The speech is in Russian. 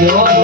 ભાવે